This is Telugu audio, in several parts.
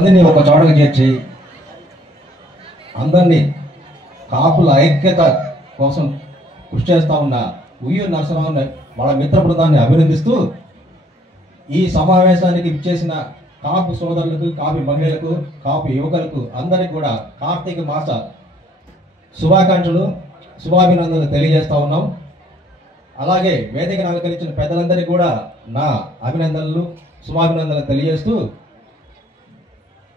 అందరినీ ఒక చోటకు చేర్చి అందరినీ కాపుల ఐక్యత కోసం కృషి చేస్తా ఉన్న ఉయ్యూరు నరసింహరావు వాళ్ళ మిత్ర బృందాన్ని అభినందిస్తూ ఈ సమావేశానికి ఇచ్చేసిన కాపు సోదరులకు, కాపు మహిళలకు, కాపు యువకులకు అందరికీ కూడా కార్తీక మాస శుభాకాంక్షలు, శుభాభినందనలు తెలియజేస్తా ఉన్నాం. అలాగే వేదికను అలంకరించిన పెద్దలందరికీ కూడా నా అభినందనలు, శుభాభినందనలు తెలియజేస్తూ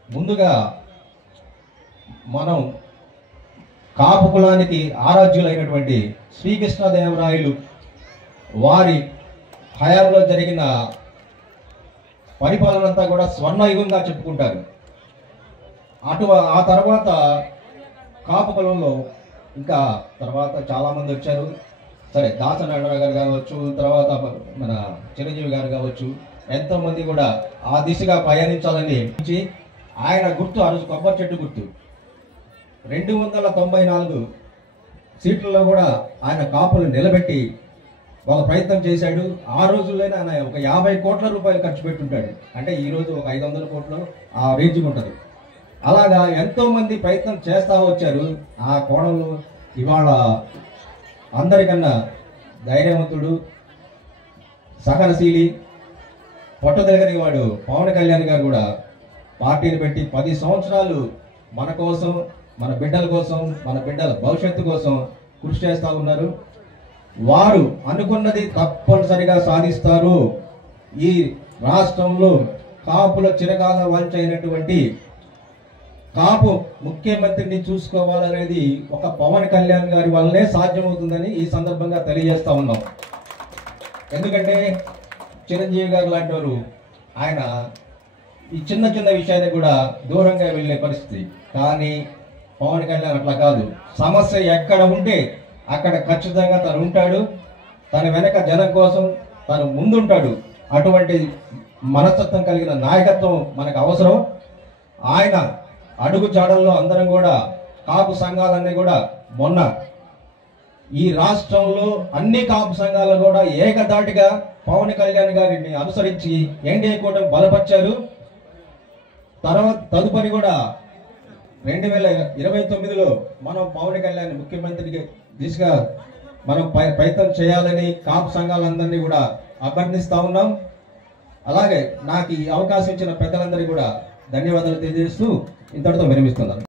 ముందుగా మనం కాపు కులానికి ఆరాధ్యులైనటువంటి శ్రీకృష్ణదేవరాయలు వారి హయాంలో జరిగిన పరిపాలన అంతా కూడా స్వర్ణయుగంగా చెప్పుకుంటారు. ఆ తర్వాత కాపు కులంలో ఇంకా తర్వాత చాలామంది వచ్చారు. సరే, దాసనారాయణ గారు కావచ్చు, తర్వాత మన చిరంజీవి గారు కావచ్చు, ఎంతోమంది కూడా ఆ దిశగా పయనించాలని ఆయన గుర్తు ఆ రోజు కొబ్బరి చెట్టు గుర్తు 294 సీట్లలో కూడా ఆయన కాపులు నిలబెట్టి ఒక ప్రయత్నం చేశాడు. ఆ రోజుల్లోనే ఆయన ఒక 50 కోట్ల రూపాయలు ఖర్చు పెట్టుంటాడు. అంటే ఈరోజు ఒక 500 కోట్లు ఆ రేంజ్కి ఉంటుంది. అలాగా ఎంతోమంది ప్రయత్నం చేస్తూ వచ్చారు. ఆ కోణంలో ఇవాళ అందరికన్నా ధైర్యవంతుడు, సహనశీలి, పట్టుదలగని వాడు పవన్ కళ్యాణ్ గారు కూడా పార్టీని పెట్టి 10 సంవత్సరాలు మన కోసం, మన బిడ్డల కోసం, మన బిడ్డల భవిష్యత్తు కోసం కృషి చేస్తూ ఉన్నారు. వారు అనుకున్నది తప్పనిసరిగా సాధిస్తారు. ఈ రాష్ట్రంలో కాపుల చిరకాల వంచైనటువంటి కాపు ముఖ్యమంత్రిని చూసుకోవాలనేది ఒక పవన్ కళ్యాణ్ గారి వల్లనే సాధ్యమవుతుందని ఈ సందర్భంగా తెలియజేస్తా ఉన్నాం. ఎందుకంటే చిరంజీవి గారు లాంటి వారు ఆయన ఈ చిన్న చిన్న విషయాన్ని కూడా దూరంగా వెళ్ళే పరిస్థితి. కానీ పవన్ కళ్యాణ్ అట్లా కాదు. సమస్య ఎక్కడ ఉంటే అక్కడ ఖచ్చితంగా తను ఉంటాడు. తన వెనక జనం కోసం తను ముందుంటాడు. అటువంటి మనస్తత్వం కలిగిన నాయకత్వం మనకు అవసరం. ఆయన అడుగు జాడల్లో అందరం కూడా కాపు సంఘాలన్నీ కూడా మొన్న ఈ రాష్ట్రంలో అన్ని కాపు సంఘాలు కూడా ఏకధాటిగా పవన్ కళ్యాణ్ గారిని అనుసరించి ఎన్డీఏ కూటమి బలపరిచారు. తదుపరి కూడా 2029లో మనం పవన్ కళ్యాణ్ ముఖ్యమంత్రికి దిశగా మనం ప్రయత్నం చేయాలని కాపు సంఘాలందరినీ కూడా అభ్యర్థిస్తా ఉన్నాం. అలాగే నాకు ఈ అవకాశం ఇచ్చిన పెద్దలందరికీ కూడా ధన్యవాదాలు తెలియజేస్తూ ఇంతటితో విరమిస్తున్నాను.